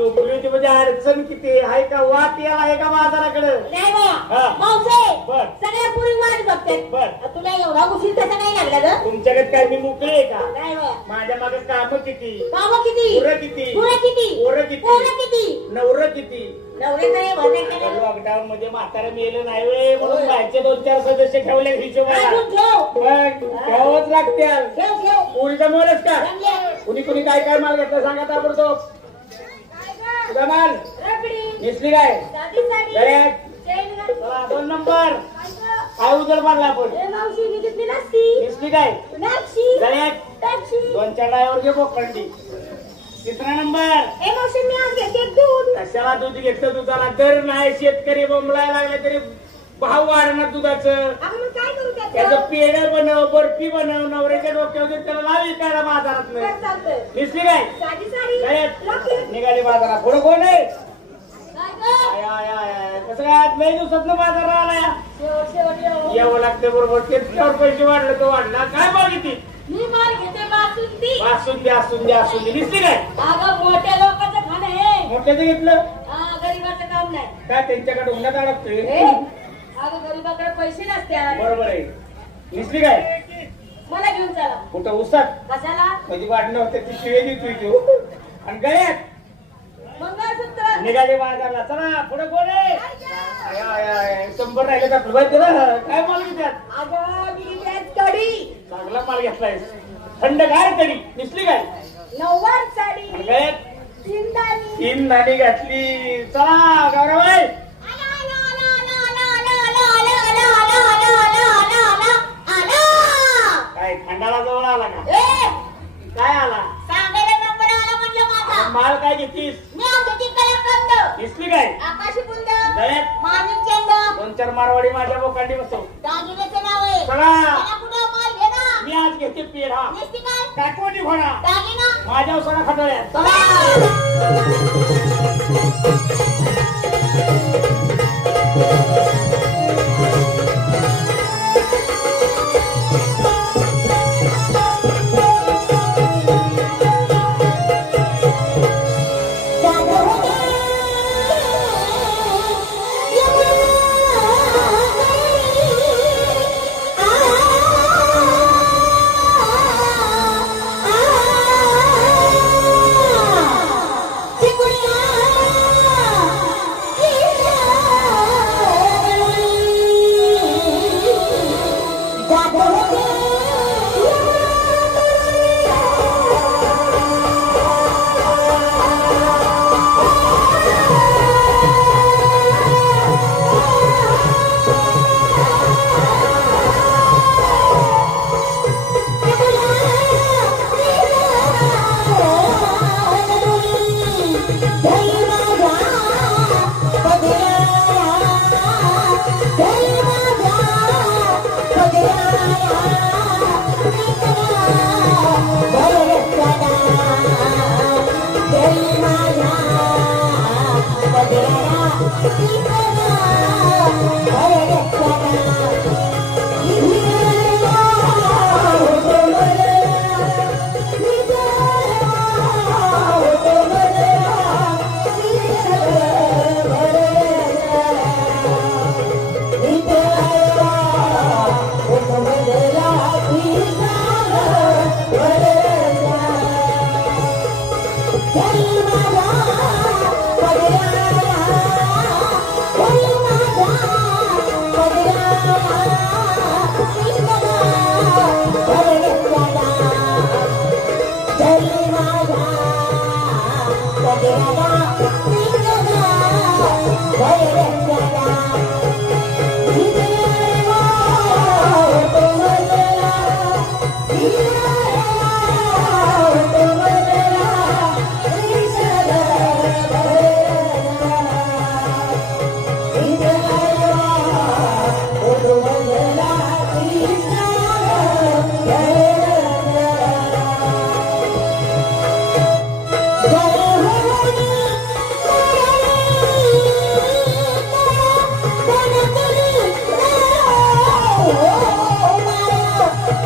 झोपली होती म्हणजे अडचण किती आहे का वाट आहे का बाजाराकडे नाही बाया मावसे सगळ्या पुरी वाट बघते तुला एवढा उशीर त्याचा नाही लागला ग तुमच्याकडे काय मी मोकळे आहे का नाही बाया माझ्या मागे काम किती पुरं किती नवरं किती नवरे तरी भरणे केले लॉकडाऊन मध्ये म्हातारा मेलं नाही वे म्हणून बाहेरचे 2-4 सदस्य ठेवले हिशोबाला ठेवच लागते पुरीचा मोलच का कुणी कुणी काय काय माल घेतला सांगा ताबडतोब तुझा माल नेसली काय 2 नंबर काय उजळ मारला आपण नेसली काय 2-4 ड्रायव्हर घे बोखंडी 3रा नंबर कशाला दूध घेतलं दुधाला दर नाही शेतकरी बोंबलायला लागले तरी भाव वाढणार दुधाचं त्याचं पेढ बनव बर्फी बनव नवऱ्याच्या डोक्यावर त्याला लाव विकायला बाजारात दिसली काय निघाली बाजारात पुढं कोण आहे कसं काय आज नाही दिवसात बाजारात आलाय यावं लागते बरोबर त्याच्यावर पैसे वाढले तो वाढला काय मागितली मी माल घेते बासुंदी दिसली काय मोठ्या लोकांचं खाणं हे मोठ्याचं घेतलं गरीबाचं काम नाही काय त्यांच्याकडे उन्हात अडकतोय अगं गरीबाकडे पैसे नसतात बरोबर आहे दिसली काय मला घेऊन चला कुठं उसात कशाला कधी वाढणं होते ती शिवे देतोय तू आणि गळ्यात मंगळसूत्र निघाले बाजारला चला पुढे कोण आहे 100 राहिले का काय माल घेतात अगं मी कडी चांगला माल घेतलाय थंडगार कडी दिसली काय 90 साडी गळ्यात 3 दाणी घातली चला गौरवबाई काय खंडाला जवळ आला का काय आला सांगायला नंबर आला म्हणलं माझा माल काय घेतलीस मी आमची कलाकंद दिसली काय आकाशी कुंद गळ्यात माझी चेंड 2-4 मारवाडी माझ्या बोकांडी बसव दागिन्याचं नाव आहे चला मला कुठं माल घे ना मी आज घेते पेढा नेसती काय काटवटी घोडा दागिना माझ्या सोना खटोळ्यात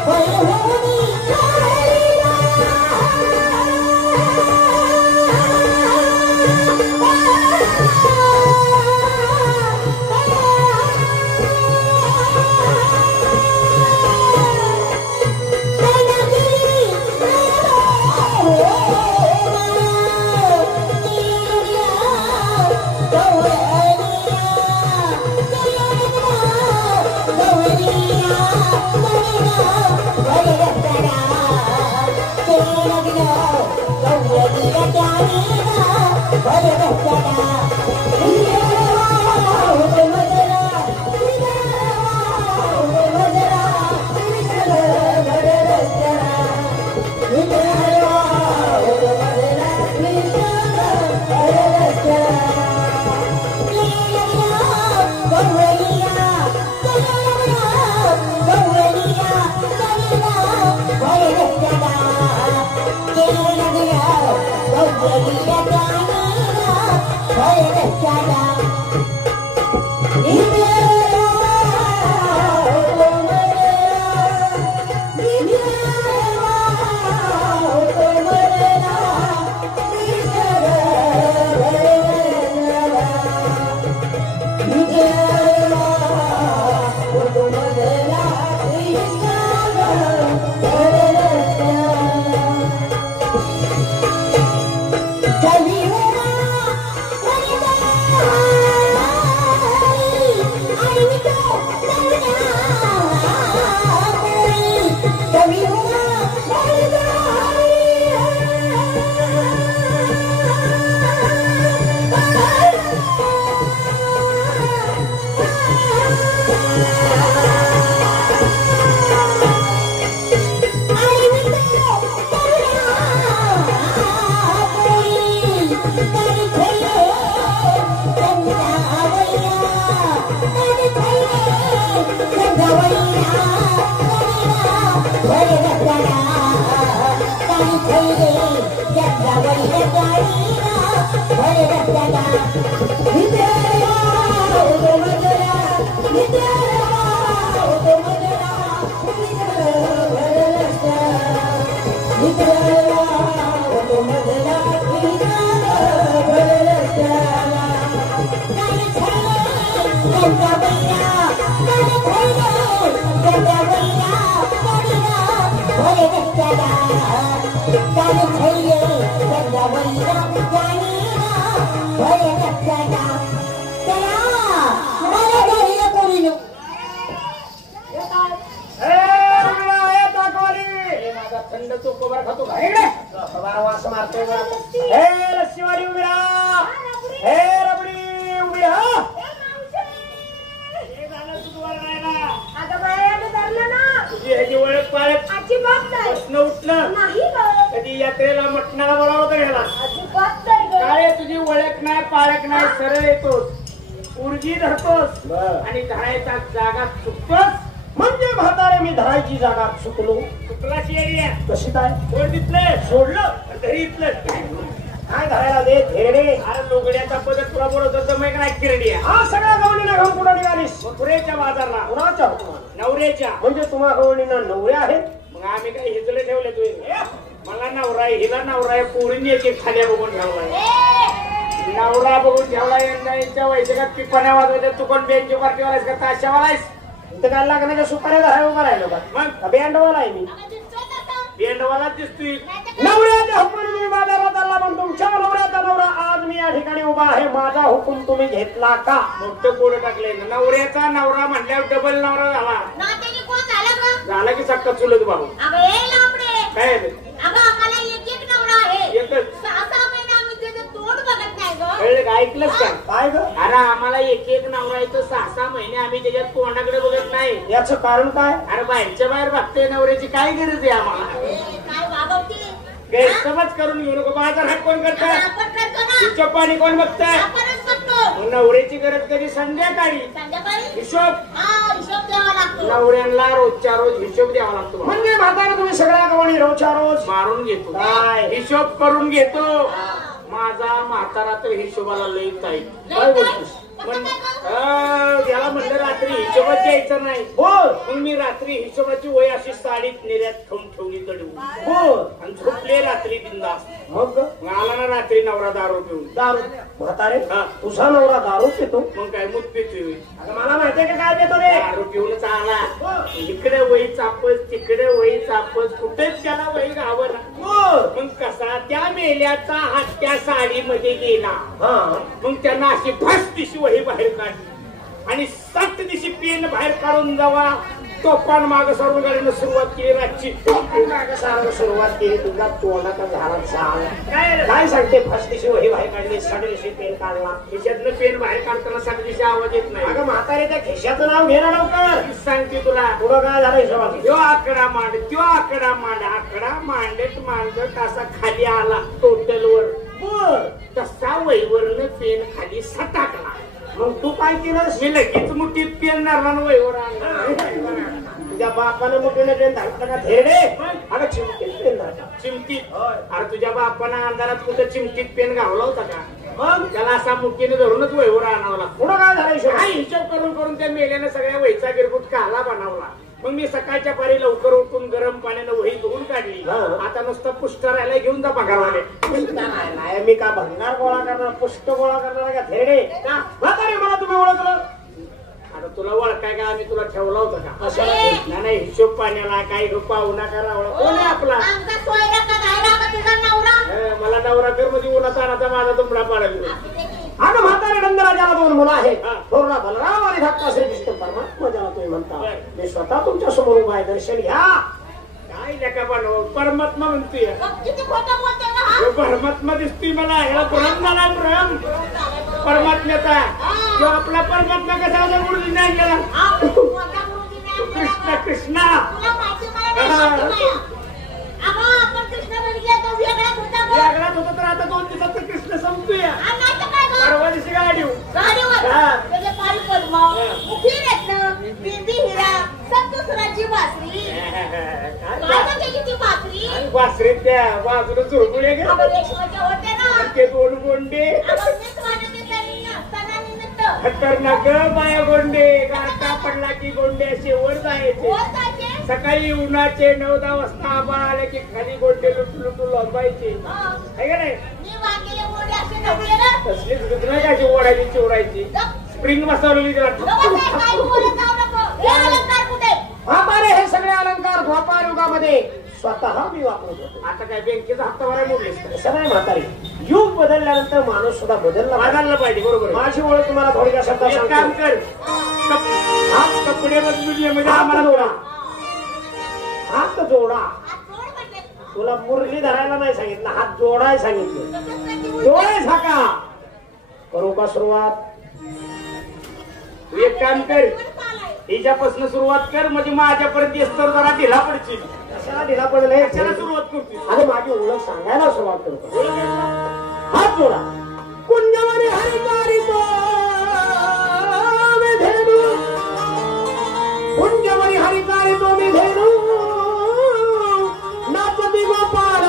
Oh, थंड चोकोबार खातो का इकडे वास मारतोय हे लस्सीवाली उभी राहा हे रबडी उभी राहा हे झालं सुद्धा राहिला आता बायाने धरलं ना तुझी ह्याची ओळख पाळत अजिबात नाही बसणं उठणं नाही ग कधी यात्रेला मटणाला बोलावं तर ह्याला अजिबात नाही ग काय तुझी ओळख नाही पाळख नाही सरळ येतोस उर्गी धरतोस आणि धरायचा जागा चुकतोस म्हणजे म्हातारे मी धरायची जागा चुकलो. चुकलाची एरिया कशी काय कोण तिथलं सोडलं घरी इथलं काय धरायला दे थेरडे. अरे लोगड्याचा पदर तुला बोलत होतं मग काय किरडी हा सगळ्या गवळीने घेऊन कुठं निघालीस मथुरेच्या बाजारला कुणाच्या हुकुमाने? नवऱ्याच्या म्हणजे तुम्हा गवळींना नवरे आहेत. मग आम्ही काय हिजले ठेवले तुझे मला नवरा आहे हिला नवरा आहे पोरींनी एक एक खाल्या बघून ठेवलाय नवरा बघून ठेवला यांच्या वैद्यकात पिपाण्या वाजवल्या तू कोण बेंच पार्टीवालायस का ताशावालायस इथं काय लागण्याच्या सुपाऱ्या धराय उभा राहिलो का मग बँडवाला आहे मी बेंडवालाच दिसतोय नवऱ्याच्या हुकुमाने मी बाजारात आला पण तुमच्या नवऱ्याचा नवरा आज मी या ठिकाणी उभा आहे. माझा हुकूम तुम्ही घेतला का? मोठं कोड टाकलंय नवऱ्याचा नवरा म्हटल्यावर डबल नवरा झाला कोण झाला का झाला की सक्का चुलत भाऊ अगं हे लांबडे काय अगं आम्हाला एक एक नवरा आहे एकच 6-6 महिने आम्ही त्याचं तोंड बघत नाही ग कळलं का ऐकलंच का काय ग अरे आम्हाला एक एक नवरा येतो 6-6 महिने आम्ही त्याच्यात तोंडाकडे बघत नाही याचं कारण काय? अरे बाहेरच्या बाहेर बघते नवऱ्याची काय गरज आहे आम्हाला काय वागवती गैरसमज करून घेऊ नको बाजार हात कोण करतात आपण करतो ना हिशोब पाणी कोण बघताय आपणच बघतो नवऱ्याची गरज कधी संध्याकाळी संध्याकाळी हिशोब हिशोब द्यावा लागतो नवऱ्यांना रोजच्या रोज हिशोब द्यावा लागतो म्हणजे म्हातारे तुम्ही सगळ्या गवळी रोजच्या रोज मारून घेतो काय? हिशोब करून घेतो माझा म्हातारा तर हिशोबाला लई ताईट काय बोलतोस? त्याला म्हणलं रात्री हिशोबात द्यायचं नाही बोल मग मी रात्री हिशोबाची वय अशी साडीत निर्यात ठेवून ठेवली दडवून बोल आणि झोपले रात्री बिंदास मग आला ना रात्री नवरा दारू पिऊन दारू म्हातारे हा. तुझा नवरा दारू पितो. मग काय मूत पितोय अगं मला माहितीये का काय पितो रे? दारू पिऊनच आला इकडे वही चापस तिकडे वही चापस कुठेच त्याला वही गावं बोल मग कसा त्या मेल्याचा हात त्या साडीमध्ये गेला हा मग त्यांना अशी भस दिशी वही बाहेर काढली आणि 7 दिशी पेन बाहेर काढून जावा तोफान माग सर्व गाडीनं सुरुवात केली रातची. मागं सारं सुरुवात केली तुझा तोंडाचा झाला सांग. काय काय सांगते फसतीशी वही बाहेर काढली साडेशी पेन काढला. खिशातलं पेन बाहेर काढताना साठीशी आवाज येत नाही. अगं म्हातारे त्या खिशाचं नाव घे ना लवकर. सांगते तुला पुढं काय झालं सवाल. त्यो आकडा मांड, त्यो आकडा मांड, आकडा मांडत मांडत असा खाली आला टोटल वर. बर तसा वहीवरनं पेन खाली सटाकला. मग तू काय केलंस. मी लगेच मुठीत पेन धरला न वहीवर आणला. तुझ्या बापानं मोठीने पेन धरता का धेडे. अगं चिमटीत पेन धरता. चिमटीत. अरे तुझ्या बापानं अंधारात कुठं चिमटीत पेन घावला होता का. मग त्याला असा मुठीने धरूनच वहीवर आणावला. पुढं काय झालं हिशोब. काय हिशोब करून करून त्या मेल्यानं सगळ्या वहीचा गिरगुट काला बनवला. मग मी सकाळच्या पारी लवकर उठून गरम पाण्यानं वही धुवून काढली. आता नुसतं पुष्ट राहायला घेऊन जा पगारवाले. नाही मी का भंगार गोळा करणार पुष्ट गोळा करणार का धेडे. म्हातारे मला तुम्ही ओळखलं. आता तुला ओळखाय का आम्ही तुला ठेवला होता का. असं नाही हिशोब पाण्याला काही पाहुणा करावं. कोण आहे आपला. आमचा सोयरा का गायरा का तुझा नवरा. मला नवरा कर म्हणजे उन्हाचा राहता माझा तुमडा पाडायला. अगं म्हातारे नंदराजाला 2 मुलं आहेत. थोरला बलराम आणि धाकटा श्रीकृष्ण परमात्मा ज्याला तुम्ही म्हणता. मी स्वतः तुमच्या समोर उभा आहे. दर्शन घ्या. काय लेका बनव परमात्मा म्हणतोय. किती खोटं बोलतोय ना हा. परमात्मा दिसतोय मला. ह्याला भ्रम झाला भ्रम परमात्म्याचा. तो आपला परमात्मा कसा मुलगी नाही गेला. कृष्ण कृष्णा. वेगळाच होता तर आता 2 दिवसात कृष्ण संपतोय. परवा दिवशी गाडीव वासरे त्या बाजूला चुरबुळे ते 2 गोंडे खतरनाक बाया गोंडे. गारठा पडला की गोंडे असे वर जायचे. सकाळी उन्हाचे 9-10 वाजता आबाळ आले की खाली गोंडे लुटू लोंबायचे. आहे का नाही. तसलीच नाही का अशी ओढायची चिवडायची. स्प्रिंग बसवलेली त्याला. म्हातारे हे सगळे अलंकार द्वापार युगामध्ये स्वतः मी वापरत होतो. आता काय बँकेचा हप्ता भरायला मोडलीस का. असं नाही म्हातारे. युग बदलल्यानंतर माणूस सुद्धा बदलला पाहिजे. बरोबर. माझी ओळख तुम्हाला थोडक्या शब्दात एक काम सांगतो. कर. कपडे बदलून म्हणजे हात आम्हाला जोडा. हात जोडा. तुला मुरली धरायला नाही सांगितलं. हात जोडाय सांगितलं. डोळे झाका. करू का सुरुवात. तू एक काम कर. हिच्यापासून सुरुवात कर म्हणजे माझ्यापर्यंत येस तर जरा ढिला पडशील. कशाला ढिला पडले. कशाला सुरुवात करते. अरे माझी ओळख सांगायला सुरुवात करतो. हात जोडा. कुंजवरी हरिकारी तो मी धेनू. कुंजवरी हरिकारी तो मी धेनू. नाचती गोपाळ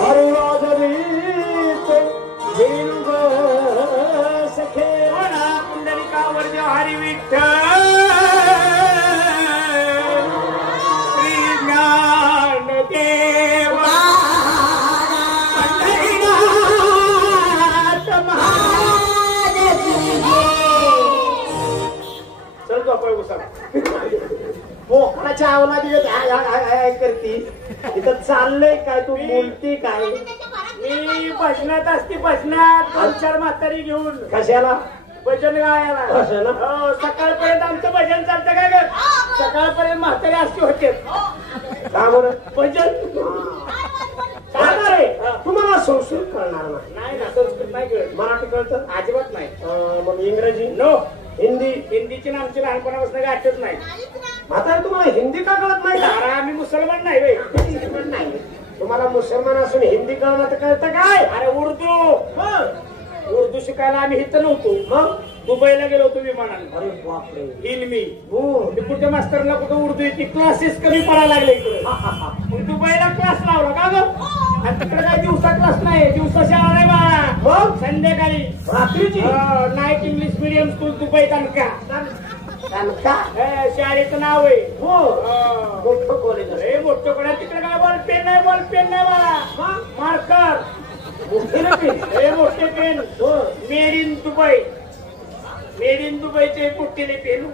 हरिवाजरीत धेनू ग सखे. पुंडलिकावर देव हरी विठ्ठल श्री ज्ञानदेव चल झोपाय उसा. पोकळाच्या अवलादी करती. इथं चाललंय काय. तू बोलती काय. मी भजनात असते. भजनात 2-4 म्हातारी घेऊन. कशाला. भजन गायला. असं ना. हो सकाळपर्यंत आमचं भजन चालतं काय ग. सकाळपर्यंत म्हातारी असते होते. का बरं. भजन रे तुम्हाला संस्कृत कळणार नाही ना. संस्कृत नाही कळत. मराठी कळतं अजिबात नाही. मग इंग्रजी नो. हिंदी. हिंदीची ना आमची लहानपणापासून गाठच नाही. आता तुम्हाला हिंदी का कळत नाही. अरे आम्ही मुसलमान नाही बाई. पण नाही. तुम्हाला मुसलमान असून हिंदी कळणं तर कळतं काय. अरे उर्दू शिकायला आम्ही इथं नव्हतो. मग दुबईला गेलो होतो विमानाने. अरे बापरे. हिलमी कुठे मास्तरला कुठं उर्दू येते. क्लासेस कमी पडायला लागले इकडे. मग दुबईला क्लास लावला का ग. आणि तिकडे काय दिवसा क्लास नाही. दिवसा शाळा नाही बाळा. मग संध्याकाळी रात्रीची night English medium school Dubai का शाळेचं नाव आहे. मोठं कॉलेज. अरे मोठं कोणा तिकडे काय बॉल पेन नाही. बॉल पेन नाही बाळा. मार्कर. मोठे pen. Made in Dubai. Made in दुबईचे मोठेले पेन.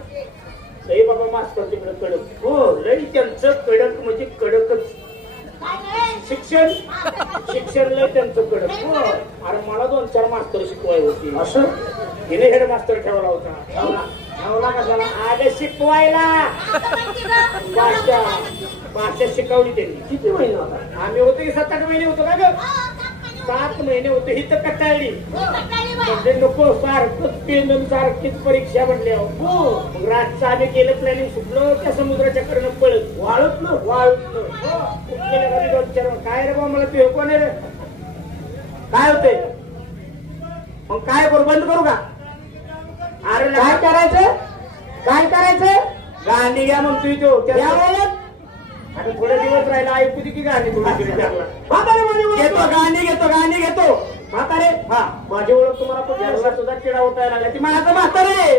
लई बाबा मास्तर तिकडे कडक. हो लई त्यांचं कडक म्हणजे कडकच. शिक्षण लय त्यांचं कडक. अरे मला 2-4 मास्तर शिकवाय होती. असं हिने हेड मास्टर ठेवला होता. ठेवला कशाला? अगं शिकवायला भाषा शिकवली त्यांनी. किती महिना होता? आम्ही होतो की 7-8 महिने होतो का ग? 7 महिने होते. ही तर कटाळली म्हणजे नको सारखंच पेंदून सारखीच परीक्षा म्हणल्या. मग रातचं आम्ही केलं प्लॅनिंग सुटलो त्या समुद्राच्या कडनं पळत वाळत 2-4 काय रे बा मला ते कोण रे काय होते. मग काय करू बंद करू का? अरे काय करायचं गाणी घ्या म्हणतोय तो आता थोडे दिवस राहिला ऐकू दे की गाणी थोडी घेतो म्हातारे. हा माझी ओळख तुम्हाला पण सुद्धा किडा होतायला लागला. ती माझं म्हातारे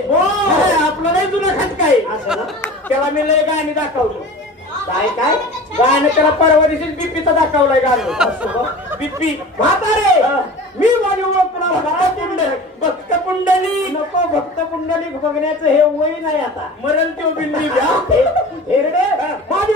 आपलं नाही जुनं खात काय असं. त्याला मी लय गाणी दाखवलं. काय गाणं त्याला परवा दिवशी बीपीचा दाखवलाय गाणं. बीपी म्हातारे मी माझी ओळख तुला भक्त पुंडली नको. भक्त पुंडली बघण्याचं हे वय नाही आता. मरण तो बिल्ली हेरडे माझी